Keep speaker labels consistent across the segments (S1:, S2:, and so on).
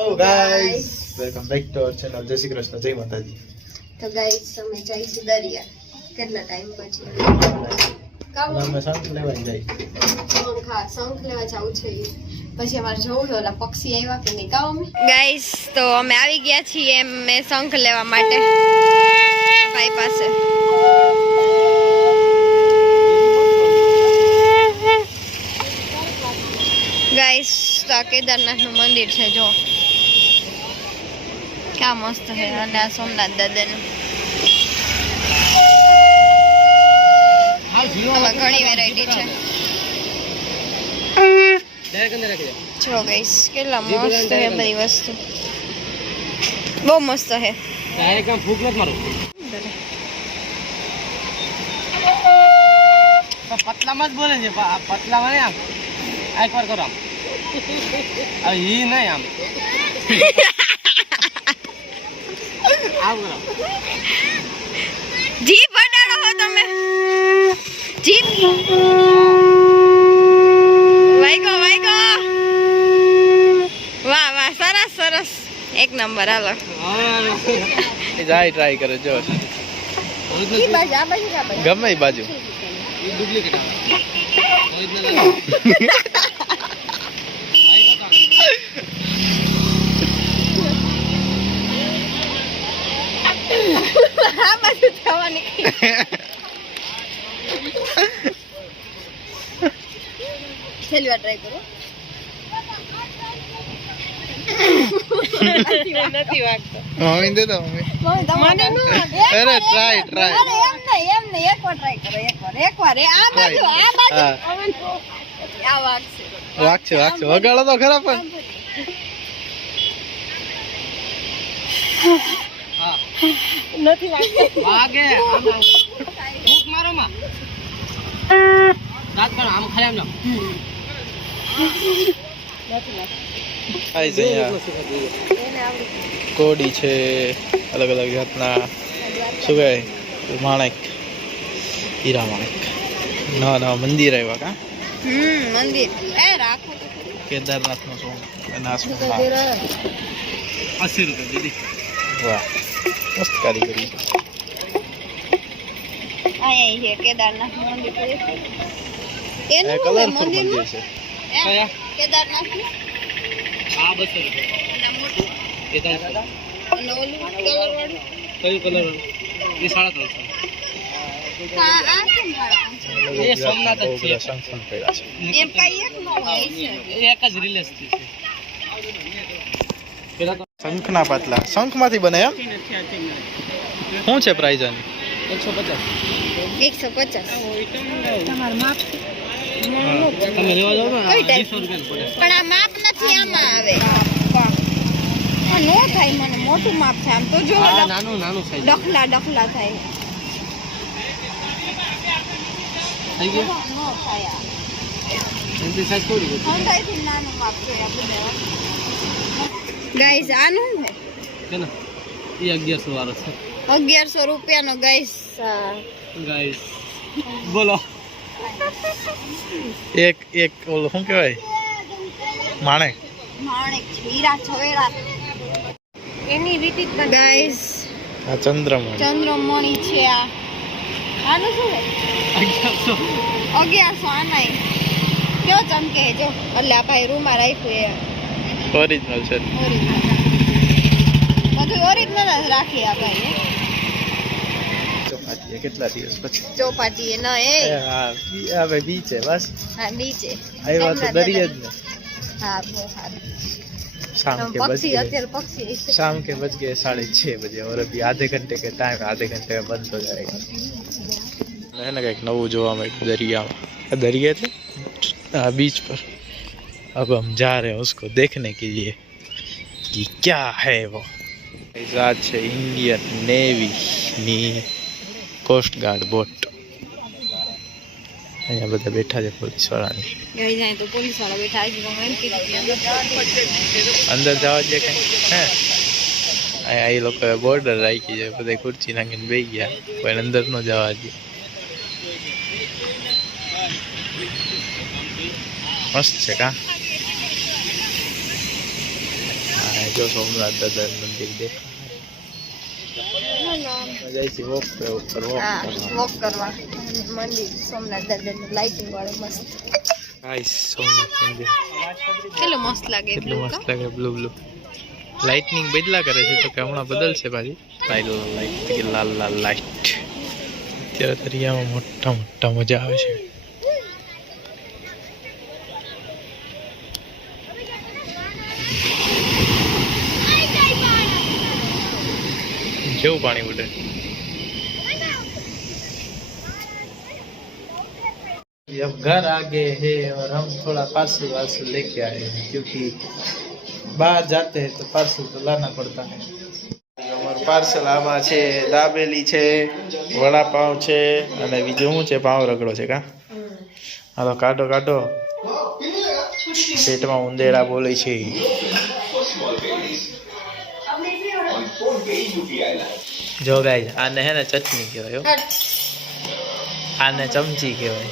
S1: Guys welcome back to our channel Jai Shri Krishna જય માતાજી
S2: તો ગાઈસ અમે જઈશું દરિયા. કેટલા ટાઈમ પછી?
S1: અમે
S2: શંખ હા શંખ લેવા જવું છે. પછી અમારે જોવું છે ઓલા પક્ષી આવ્યા કે નહીં? કામ અમે? ગાઈસ તો અમે આવી ગયા છીએ એમ મેં શંખ લેવા માટે. ભાઈ પાસે. ગાઈસ તો આ કેદારનાથનું મંદિર છે જો. ક્યાં મસ્ત છે અને આ સોમનાથ દાદાનું આમાં ઘણી વેરાયટી છે જો ગઈસ કેટલા મસ્ત છે બધી વસ્તુ બહુ મસ્ત છે
S3: પતલામાં જ બોલે છે પતલામાં નહીં આમ એકવાર કરો આમ ઈ નહીં આમ
S2: જીપ અડાડો હો તમે. જીપ વાઈકો વાઈકો વાહ વાહ સરસ સરસ. એક નંબર હાલો.
S1: જાય ટ્રાય કરે જો. ગમે એ બાજુ.
S3: ડુપ્લિકેટ
S2: આ ટ્રાય
S1: ટ્રાય
S2: એમ નહીં એમ નહીં એકવાર ટ્રાય કરો એકવાર એકવાર આ બાજુ આ બાજુ. આ વાગશે
S1: વાગશે વાગશે વગાડો તો ખરા પણ
S3: હા
S2: નથી
S3: વાગે આમ આમ. મારો માં. રાત પણ આમ ખાલી આમ
S1: કોડી છે અલગ અલગ જાતના. શું કહેવાય માણેક. હીરા માણેક. ના ના મંદિર આવ્યા કા?
S2: હમ મંદિર. એ રાખો કેદારનાથ નો
S1: કેદારનાથનું શું એના શું
S2: શું કહે રે?
S3: અસી રૂપિયા દીદી.
S1: વાહ. મસ્ત કારીગરી. છે
S2: અહીંયા છે કેદારનાથ મંદિર એનું
S1: કલરફુલ છે
S2: અને?
S3: કયું કલર એ સાડા ત્રણસો.
S2: એમ કાંઈ એક ન હોય છે.
S3: એક જ રિલેસ છે.
S1: શંખના પાટલા. શંખમાંથી બને એમ? શું છે પ્રાઇઝ આની
S3: એકસો પચાસ.
S2: એકસો પચાસ પણ આ માપ નથી આમાં આવે. નો થાય મને મોટું માપ છે આમ તો જો
S3: નાનું નાનું સાઈઝ
S2: ડખલા ડખલા થાય.
S3: થઈ ગયું?
S2: નો થાય આ.
S3: સાઈઝ કોડી
S2: નાનું માપ છે આ બધા. ગાઈસ આનું
S3: હે કેનો? એ અગિયારસો વાળો છે.
S2: અગિયારસો રૂપિયાનો ગાઈસ
S3: ગાઈસ બોલો.
S1: એક એક ઓલો શું કહેવાય? માણેક.
S2: માણેક હીરા છોયરા. એની રીતિ ગાઈસ
S1: આ ચંદ્રમણી.
S2: ચંદ્રમણિ છે આ. આનું શું હે
S3: અગિયારસો.
S2: અગિયારસો આનાય. કેવો ચમકે છે જો. એટલે આ ભાઈ રૂમમાં રાખ્યું એ
S1: ઓરિજિનલ છે
S2: ઓરિજિનલ બધું ઓરિજિનલ જ રાખી આ ભાઈ
S1: ચોપાટીએ કેટલા દિવસ પછી
S2: ચોપાટી એ ન એ
S1: એ હા બી- આ ભાઈ બીચ છે બસ
S2: હા નીચે
S1: આવ્યા તો દરિયા જ ને
S2: હા બહુ સારું
S1: शाम के बज
S2: पक्षी
S1: गए
S2: અત્યારે પક્ષી
S1: शाम के बज गए साढ़े छः बजे और अभी आधे घंटे के टाइम आधे घंटे में बंद हो जाएगा है ना કંઈક નવું જોવા મળ્યું દરિયામાં આ દરિયા એટલે हाँ बीच पर अब हम जा रहे हैं उसको देखने के लिए कि क्या है वो आज છે ઇન્ડિયન નેવી ની કોસ્ટ ગાર્ડ બોટ અહીંયા બધા બેઠા છે પોલીસ વાળાની
S2: ગઈ જાય તો પોલીસ વાળા બેઠા છે તો એમ કીધું કે અંદર જવાનું.
S1: અંદર જવા દે કઈ હે અહીંયા એ લોકોએ બોર્ડર રાખી છે બધા ખુરચી નાખીને બેસી ગયા કોઈ અંદર ન જવા દે મસ્ત છે કા કરવા.
S2: મંદિર સોમનાથ દાદાનું લાઇટિંગ વાળું મસ્ત.
S1: ગાઈસ સોમનાથ મંદિર.
S2: કેટલું મસ્ત લાગે
S1: કેટલું
S2: blue
S1: મસ્ત
S2: કા?
S1: લાગે બ્લુ બ્લુ. લાઇટનિંગ બદલા કરે છે તો કે હમણાં બદલશે લાઇટ લાલ લાલ લાઇટ અત્યારે દરિયામાં મોટા મોટા મજા આવે છે. કેવું પાણી ઉડે अब घर आगे है और हम थोड़ा पार्सल वार्सल लेके आए हैं क्योंकि बाहर जाते हैं तो पार्सल तो लाना पड़ता है અમારું પાર્સલ આમાં છે દાબેલી છે વડાપાઉં છે અને બીજું શું છે પાઉં રગડો છે કા હા તો કાઢો કાઢો પેટમાં ઉંદેડા બોલે છે જો ગાઈ આને હે ને ચટણી કહેવાય. આને ચમચી કહેવાય.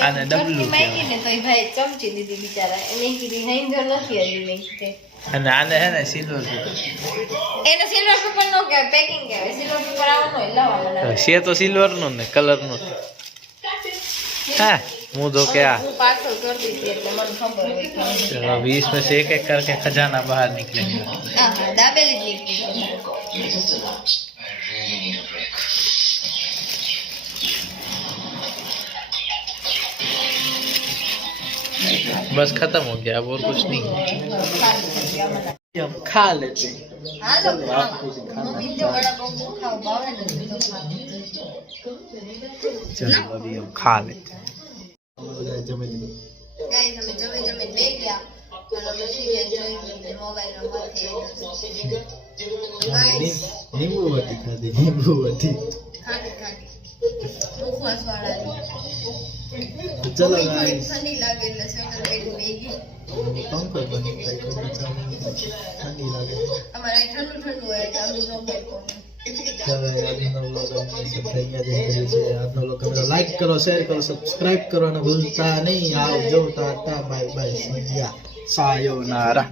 S1: આને ડબલું અને આને હે ને સિલ્વર
S2: એને સિલ્વર પેપર નો કહેવાય પેકિંગ કહેવાય. સિલ્વર પેપર આવું હોય લાવવા
S1: છે તો સિલ્વરનું ને કલરનું. હા. मुँह धो के आ। चलो अभी इसमें से एक एक करके खजाना बाहर निकलेगा। बस खत्म हो गया अब और कुछ नहीं है। खा लेते चलो अभी खा लेते
S2: हैं। જમી લીધું ગાઈસ અમે જમી જમીને બે ગયા અને અમે સીરિયલ જોઈ કે મોબાઈલ
S1: નો વાત લીંબુ
S2: વટી ખાધી લીંબુ વટી
S1: ખાધી
S2: ખાધી ચલો
S1: ગાઈસ
S2: ઠંડી લાગે એટલે સ્વેટર પહેરી બેગી
S1: પંખો બંધ ઠંડી લાગે
S2: અમારે ઠંડુ ઠંડુ હોય એટલે અમને નો
S1: તમે લાઈક કરો શેર કરો સબસ્ક્રાઇબ કરવાનું ભૂલતા નહીં. આવજો, ટાટા બાય બાય સાયો સાયોનારા